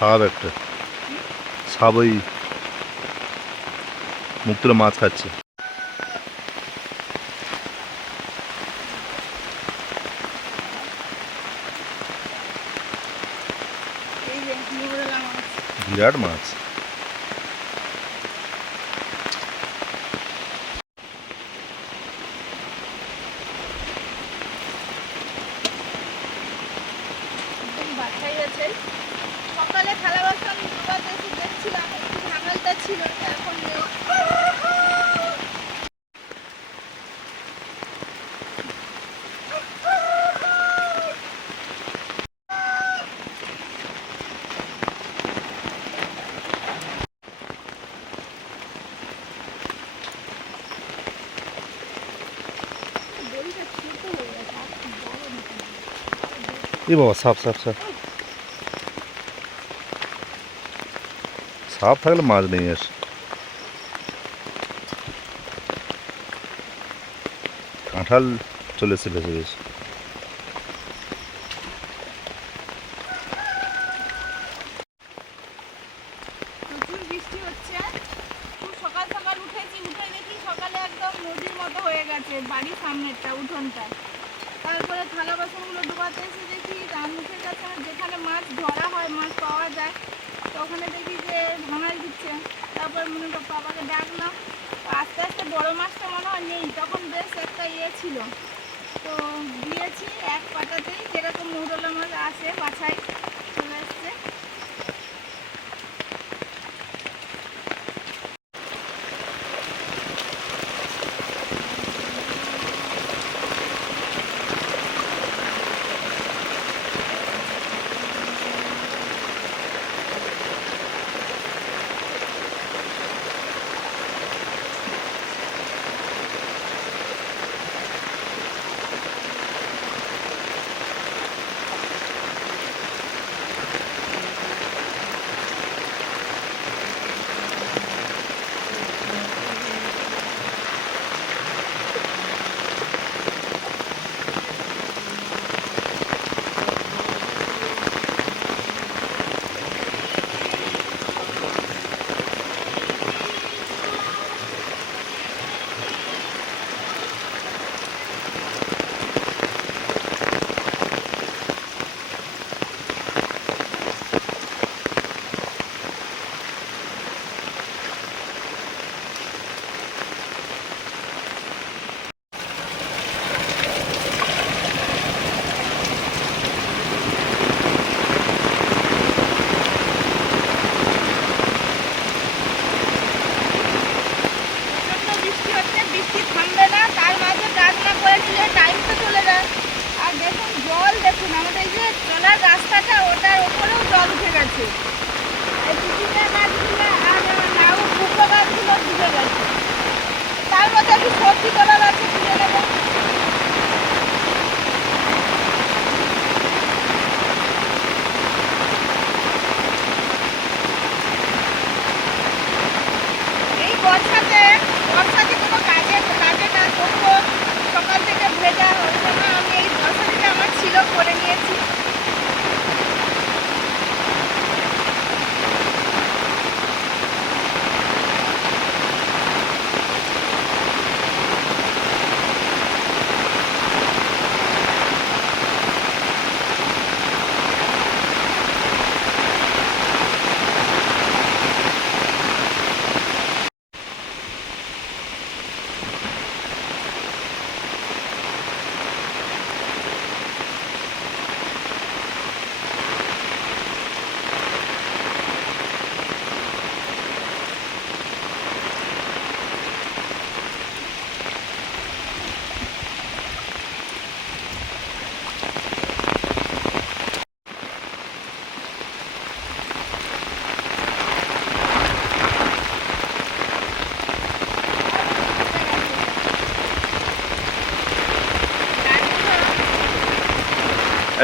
সাপ একটা। সাপ ওই মুখ তুলে মাছ। খাচ্ছে বিরাট মাছ। বাছাই আছে। থালা বাসন ধোয়াতে দেখছিলাম একটু। এ বাবা সাপ সাপ সাপ সাপ থাকলে মাছ নেই আস। কাঁঠাল চলে এসে ভেসে ভেসে বাড়ির সামনেরটা, উঠোনটা। তারপরে থালা বাসনগুলো ডুবাতে এসে দেখি তার মুখের কাছে যেখানে মাছ ধরা হয়, মাছ পাওয়া যায় ওখানে দেখি যে ভাঙাল দিচ্ছে। তারপর মনে কর বাবাকে ডাকলাম। আস্তে আস্তে বড়ো মাছটা মনে হয় নেই। তখন বেশ একটা ইয়ে ছিল। তো দিয়েছি এক পাটাতেই যেরকম মৌরলা মাছ আসে বাছাই।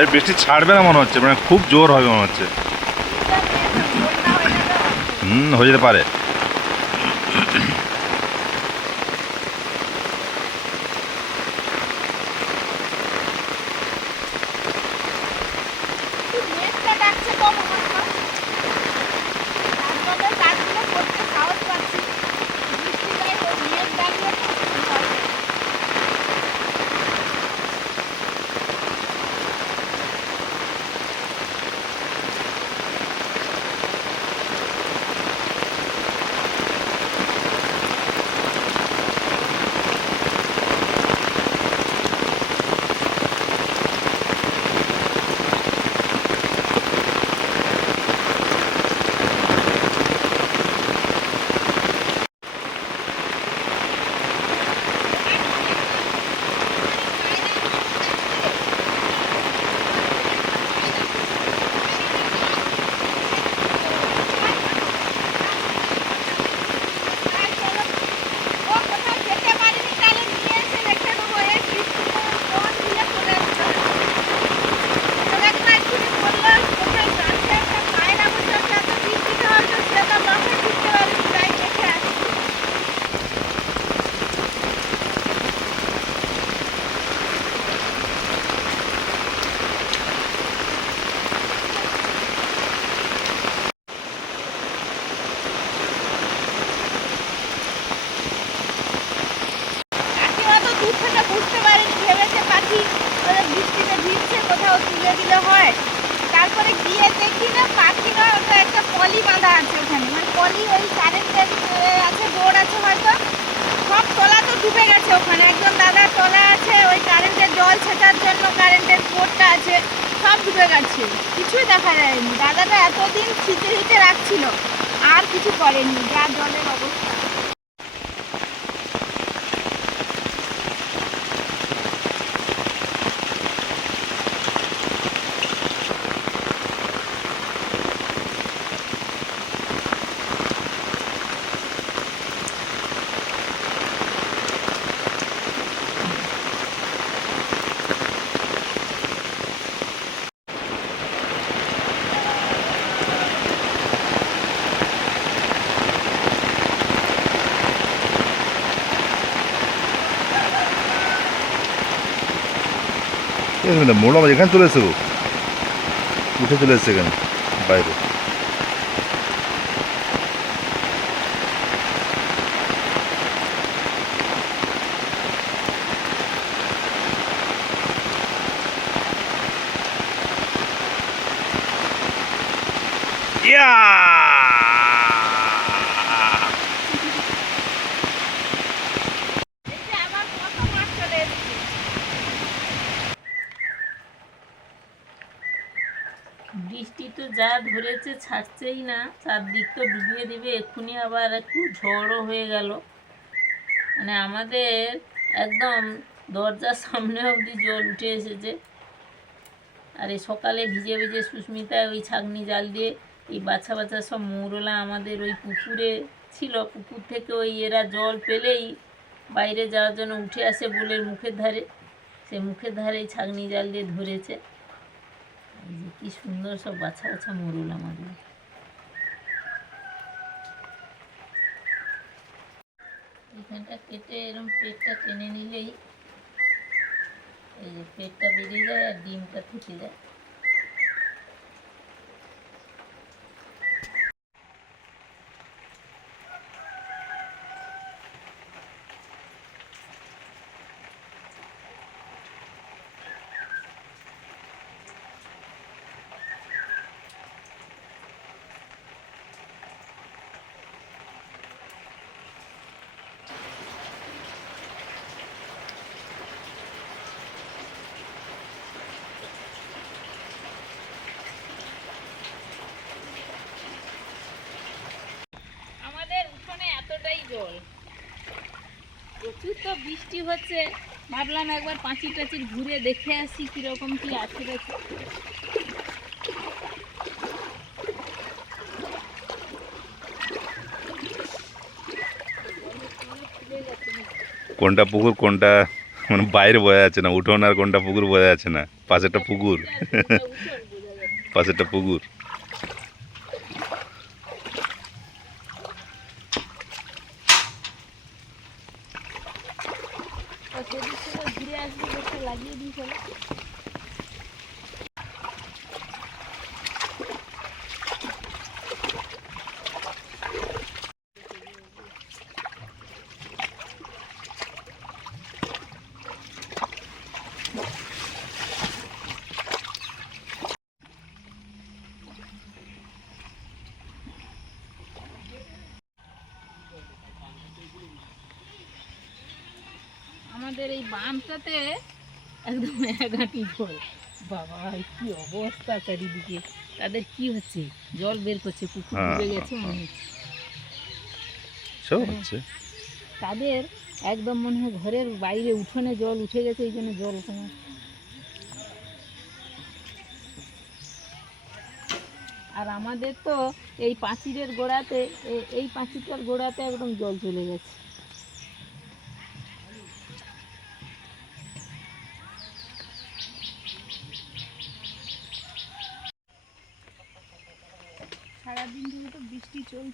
আরে বৃষ্টি ছাড়বে না মনে হচ্ছে মানে খুব জোর হবে মনে হচ্ছে। হুম, হয়ে যেতে পারে। হিটে রাখছিল। আর কিছু করেনি যা জলের অবস্থা। এখানে মোড়া মাছ এখানে চলে এসে গো উঠে চলে এসছে এখানে বাইরে ইয়া এসে আবার কত মাছ চলে এসেছে বৃষ্টি তো যা ছাড়ছেই না। চারদিক তো ডুবিয়ে দেবে। এক্ষুনি আবার একটু ঝড়ও হয়ে গেল। মানে আমাদের একদম দরজার সামনে অবধি জল উঠে এসেছে। আর এই সকালে ভিজে ভিজে সুস্মিতা ওই ছাগনি জাল দিয়ে এই বাচ্চা বাচ্চা সব মৌরলা আমাদের ওই পুকুরে ছিল। পুকুর থেকে ওই এরা জল পেলেই বাইরে যাওয়ার জন্য উঠে আসে বলে মুখের ধারে। সে মুখের ধারে ছাগনি জাল দিয়ে ধরেছে। কি সুন্দর সব বাছা বাছা মরুল আমাদের। এখানটা কেটে এরকম পেটটা টেনে নিলেই এই যে পেটটা বেরিয়ে যায় আর ডিমটা থেকে যায় আমাদের উঠোনে এতটাই জল প্রচুর তো বৃষ্টি হচ্ছে। ভাবলাম একবার পাঁচির টাচির ঘুরে দেখে আসি কীরকম কি আছে দেখে কোনটা পুকুর কোনটা মানে বাইরে বোঝা যাচ্ছে না উঠোন আর কোনটা পুকুর বোঝা যাচ্ছে না পাশেরটা পুকুর। পাশেরটা পুকুর সেদিক থেকে ঘুরে আসবে দেখে লাগিয়ে দিয়েছিল আমাদের এই বাঁধটাতে একদম একাটি জল। বাবা কি অবস্থা চারিদিকে। তাদের কি হচ্ছে? জল বের করছে পুকুর হ্যাঁ, ডুবে গেছে হ্যাঁ, মনে হচ্ছে। তাদের একদম মনে হয় ঘরের বাইরে উঠোনে জল উঠে গেছে এই জন্য জল কমে আর আমাদের তো এই পাঁচিরের গোড়াতে এই পাঁচিরটার গোড়াতে একদম জল চলে গেছে।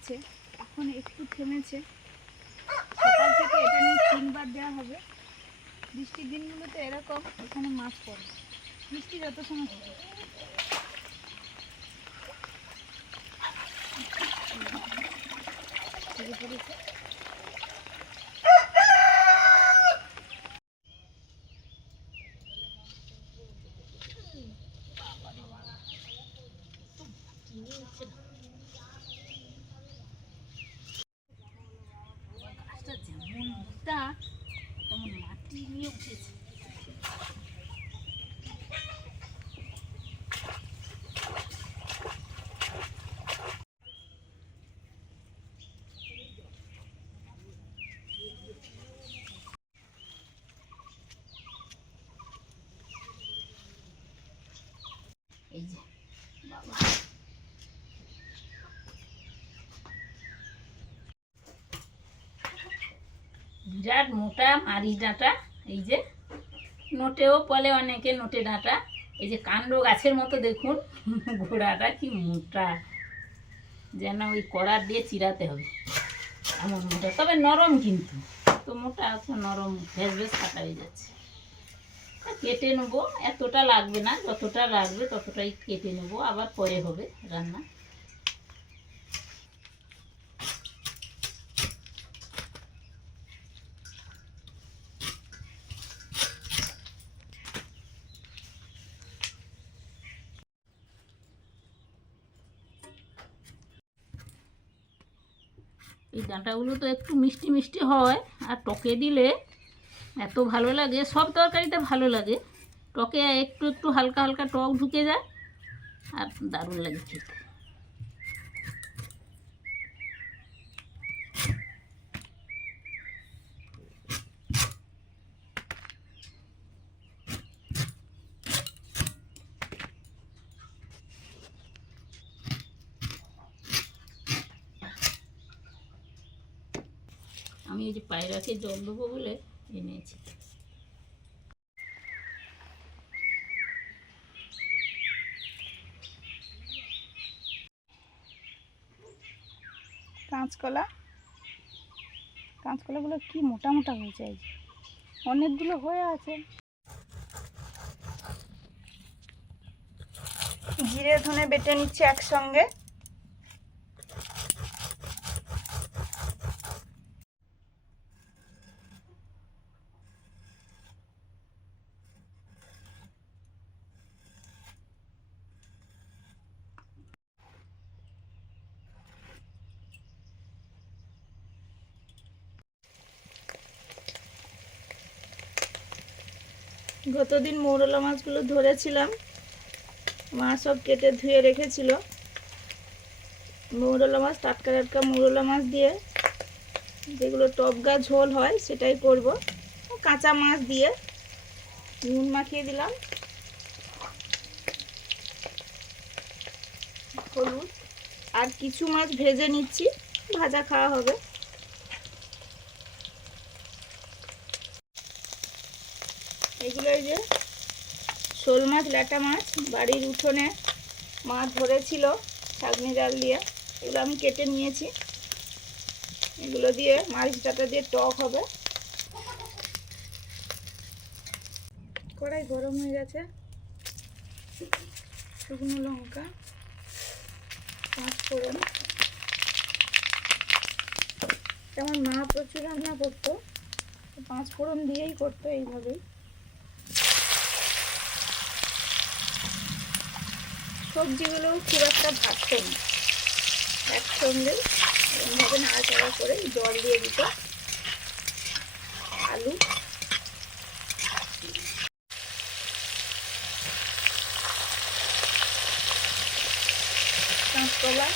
চলছে এখন একটু থেমেছে। সকাল থেকে তিনবার দেওয়া হবে। বৃষ্টির দিনগুলোতে এরকম এখানে মাছ পড়ে। বৃষ্টি যত সময় হবে পড়েছে। মুখটা কেমন মাটি নিয়ে উঠেছে। বিরাট মোটা, মারি ডাঁটা, এই যে নোটেও বলে অনেকে নোটে ডাঁটা। এই যে কাণ্ড গাছের মতো দেখুন, ঘোড়াটা কি মোটা। যেন ওই কড়া দিয়ে চিরাতে হবে। এমন মোটা, তবে নরম কিন্তু। তো মোটা আছে, নরম ভেজ ভেজ কাটা হয়ে যাচ্ছে। কেটে নেব, এতটা লাগবে না, যতটা লাগবে ততটাই কেটে নেব, আবার পরে হবে রান্না। ডাঁটাগুলো তো একটু মিষ্টি মিষ্টি হয়, আর টকে দিলে এত ভালো লাগে, সব তরকারিতে ভালো লাগে। টকে একটু একটু হালকা হালকা টক ঢুকে যায়, আর দারুণ লাগে খেতে। যে পায়রাকে জল দেবো বলে এনেছি। কাঁচকলা? কাঁচকলাগুলো কি মোটা মোটা হয়ে এই যে। অনেকগুলো হয়ে আছে। জিরে ধনে বেটে নিচ্ছে একসঙ্গে। গতদিন মৌরলা মাছগুলো ধরেছিলাম। মা সব কেটে ধুয়ে রেখেছিল। মৌরলা মাছ, টাটকা টাটকা মৌরলা মাছ দিয়ে যেগুলো টপগা ঝোল হয় সেটাই করব। কাঁচা মাছ দিয়ে নুন মাখিয়ে দিলাম। হলুদ। আর কিছু মাছ ভেজে নিচ্ছি। ভাজা খাওয়া হবে। এগুলো এই যে শোল মাছ, ল্যাটা মাছ, বাড়ির উঠোনে মাছ ধরেছিল ছাগনি জাল দিয়ে। এগুলো আমি কেটে নিয়েছি। এগুলো দিয়ে মাছ ডাটা দিয়ে টক হবে। কড়াই গরম হয়ে গেছে। শুকনো লঙ্কা পাঁচ ফোড়ন আমার মা প্রচুর রান্না করতো। পাঁচ ফোড়ন দিয়েই করতো এইভাবেই। সবজিগুলো খুব একটা ভাজতো না একসঙ্গে এরকমভাবে নাড়াচাড়া করে জল দিয়ে দিত আলু। কাঁচকলা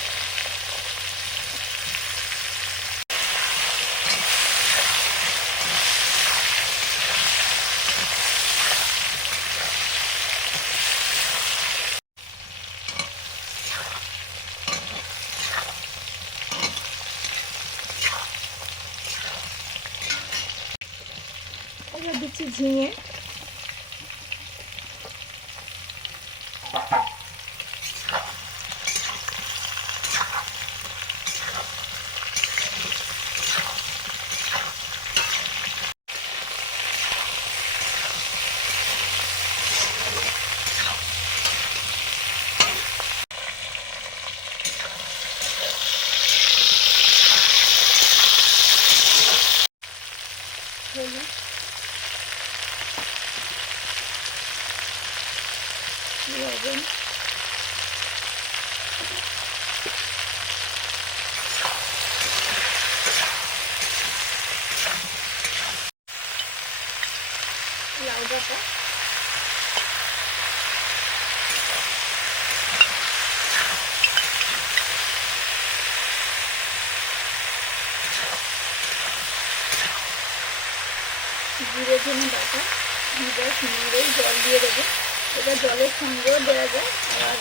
জলের সঙ্গেও দেওয়া যায় আবার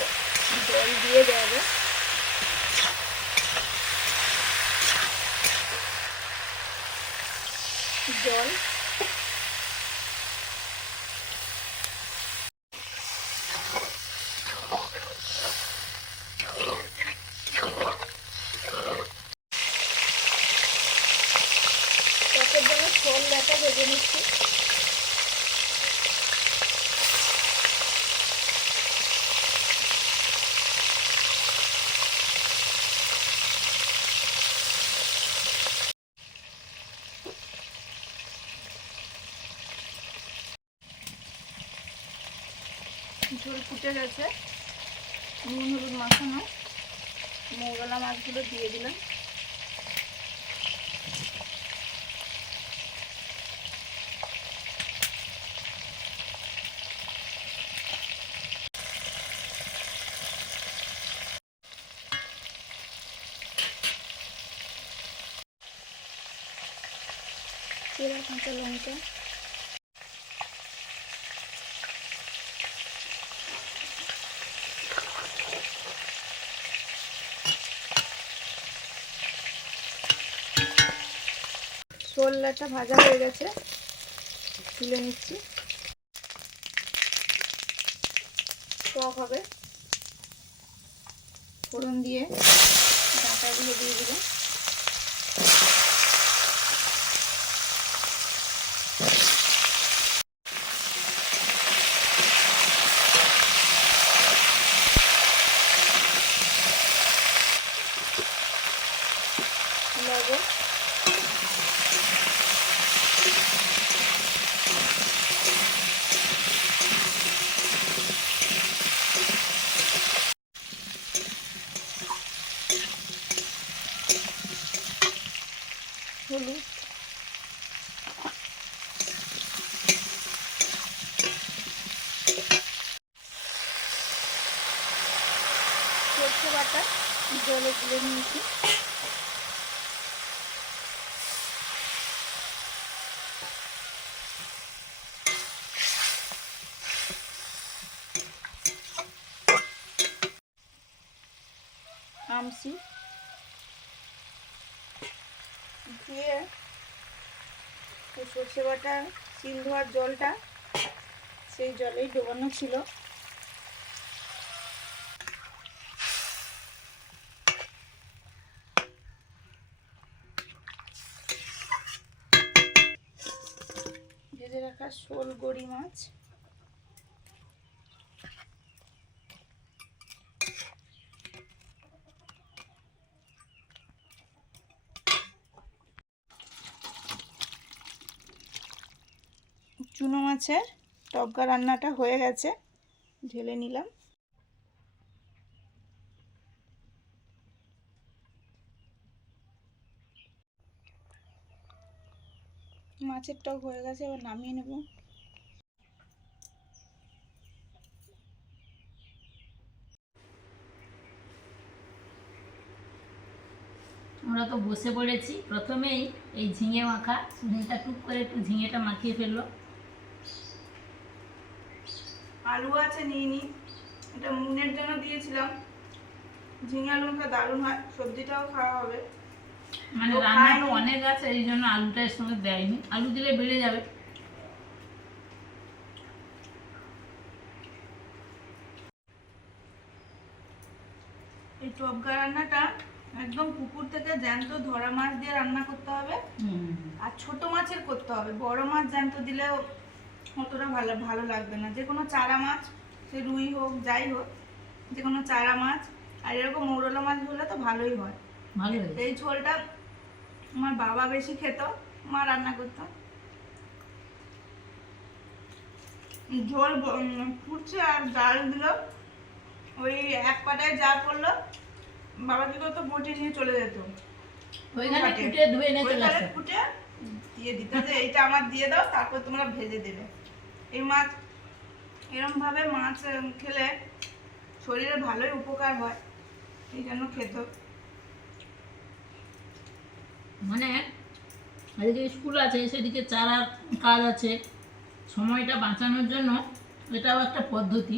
জল দিয়ে দেওয়া যায় জল তারপর জন্য ফল ডাটা ভেজে নিচ্ছি ঝোল ফুটে গেছে। নুন হলুদ মাখানো। মৌগলা মাছগুলো দিয়ে দিলাম। কাঁচা লঙ্কা। শোল্লাটা ভাজা হয়ে গেছে তুলে নিচ্ছি। টক হবে। ফোড়ন দিয়ে ডাঁটাগুলো দিয়ে দিলাম লবণ হলুদ সরষে বাটা জলে গুলে নিয়েছি আমসি ধুয়ে সর্ষে বাটা শিল ধোয়ার জলটা, সেই জলেই ডোবানো ছিল। ভেজে রাখা শোল গড়ি মাছ। চুনো মাছের রান্নাটা হয়ে গেছে। ঢেলে নিলাম। মাছের টক হয়ে গেছে, এবার নামিয়ে নেব। আমরা তো বসে পড়েছি। প্রথমেই এই ঝিঙে মাখা। ঝিঙেটা টুক করে একটু ঝিঙেটা মাখিয়ে ফেলল। আলু আছে নিয়ে নি। এটা মুনের জন্য দিয়েছিলাম। ঝিঙে আলু মাখা দারুণ হয় সবজিটাও খাওয়া হবে। মানে ও রান্না অনেক আছে এই জন্য আলুটা এর সঙ্গে দেয়নি। আলু দিলে বেড়ে যাবে। এই টপকা রান্নাটা একদম পুকুর থেকে জ্যান্ত ধরা মাছ দিয়ে রান্না করতে হবে। আর ছোট মাছের করতে হবে। বড় মাছ জ্যান্ত দিলেও অতটা ভালো ভালো লাগবে না। যে কোনো চারা মাছ সে রুই হোক যাই হোক যে কোনো চারা মাছ আর এরকম মৌরলা মাছ হলে তো ভালোই হয়। এই ঝোলটা আমার বাবা বেশি খেত মা রান্না করতো। ঝোল ফুটছে আর ডাল দিল। ওই এক পাটায় যা পড়ল বাবা কি করতো বটি নিয়ে চলে যেত। ফুটে। দিয়ে দিত। এইটা আমার দিয়ে দাও তারপর তোমরা ভেজে দেবে। এই মাছ এরমভাবে মাছ খেলে শরীরে ভালোই উপকার হয় এই জন্য খেত। মানে এদিকে স্কুল আছে সেদিকে চারার কাজ আছে। সময়টা বাঁচানোর জন্য এটাও একটা পদ্ধতি।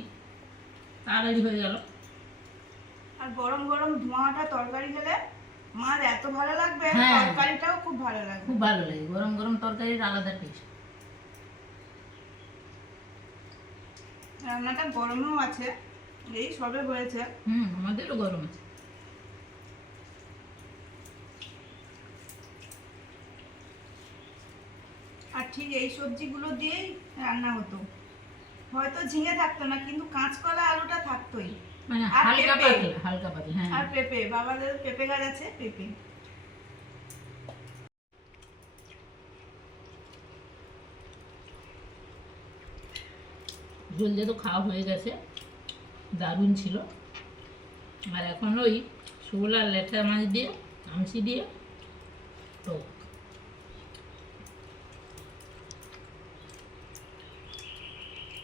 তাড়াতাড়ি হয়ে গেল। আর গরম গরম ধোঁয়াটা তরকারি খেলে মাছ এত ভালো লাগবে হ্যাঁ। তরকারিটাও খুব ভালো লাগবে। খুব ভালো লাগে। গরম গরম তরকারির আলাদা টেস্ট রান্নাটা গরমেও আছে এই সবে হয়েছে। হুম আমাদেরও গরম আছে। আর ঠিক এই সবজিগুলো দিয়েই রান্না হতো। হয়তো ঝিঙে থাকতো না কিন্তু কাঁচকলা আলুটা থাকতোই। মানে হালকা। পাতলা হালকা পাতলা হ্যাঁ। আর পেঁপে বাবাদের পেঁপে গাছ আছে পেঁপে। জলদি তো খাওয়া হয়ে গেছে, দারুণ ছিল। আর এখন ওই শোল আর লেঠা মাছ দিয়ে আমসি দিয়ে টক।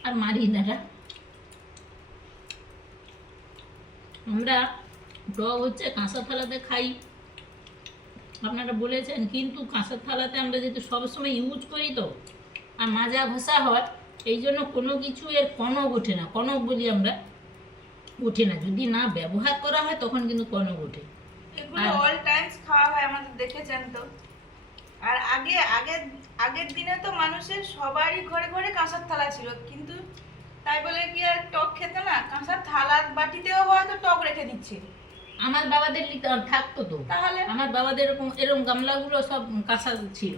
আর মারিনাটা আমরা টক হচ্ছে কাঁসা থালাতে খাই। আপনারা বলেছেন, কিন্তু কাঁসার থালাতে আমরা যেহেতু সবসময় ইউজ করি তো, আর মাজা ঘষা হয় এই জন্য কোনো কিছু এর কনক ওঠে না। কনক বলি আমরা ওঠে না। যদি না ব্যবহার করা হয় তখন কিন্তু কনক ওঠে। এগুলো অল টাইমস খাওয়া হয় আমাদের দেখেছেন তো? আর আগে আগের আগের দিনে তো মানুষের সবারই ঘরে ঘরে কাঁসার থালা ছিল। কিন্তু তাই বলে কি আর টক খেতে না? কাঁসার থালা বাটিতেও হয়তো টক রেখে দিচ্ছে। আমার বাবাদের থাকতো তো। তাহলে? আমার বাবাদের এরকম এরকম গামলাগুলো সব কাঁসা ছিল।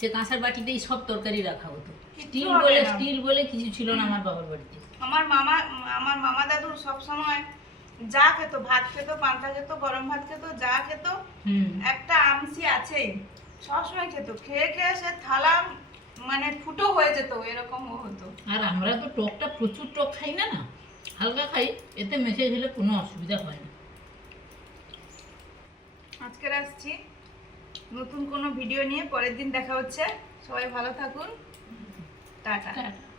সে কাঁসার বাটিতেই সব তরকারি রাখা হতো। স্টিল বলে স্টিল বলে কিছু ছিল না আমার বাবার বাড়িতে। আমার মামা আমার মামা দাদু সব সময় যা খেত ভাত খেত পান্তা খেত গরম ভাত খেত যা খেত একটা আমসি আছেই। সবসময় খেত। খেয়ে খেয়ে সে থালা মানে ফুটো হয়ে যেত এরকমও হতো। আর আমরা তো টকটা প্রচুর টক খাই না না? হালকা খাই এতে মেখে খেলে কোনো অসুবিধা হয় না। আজকে আসছি। নতুন কোনো ভিডিও নিয়ে পরের দিন দেখা হচ্ছে। সবাই ভালো থাকুন। 对。